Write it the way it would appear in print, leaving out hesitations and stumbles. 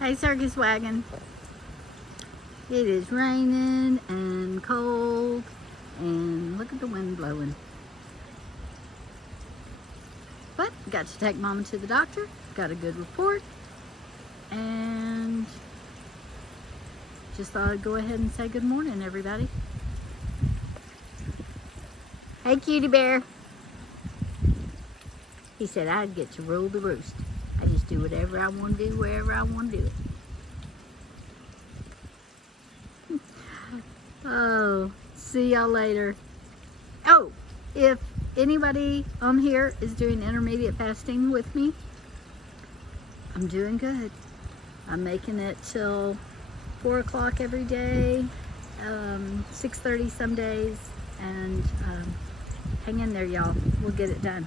Hey, Circus Wagon. It is raining and cold, and look at the wind blowing. But got to take Mama to the doctor, got a good report, and just thought I'd go ahead and say good morning, everybody. Hey, cutie bear. He said I'd get to rule the roost. I just do whatever I want to do, wherever I want to do it. Oh, see y'all later. Oh, if anybody on here is doing intermediate fasting with me, I'm doing good. I'm making it till 4 o'clock every day, 6:30 some days, and hang in there, y'all. We'll get it done.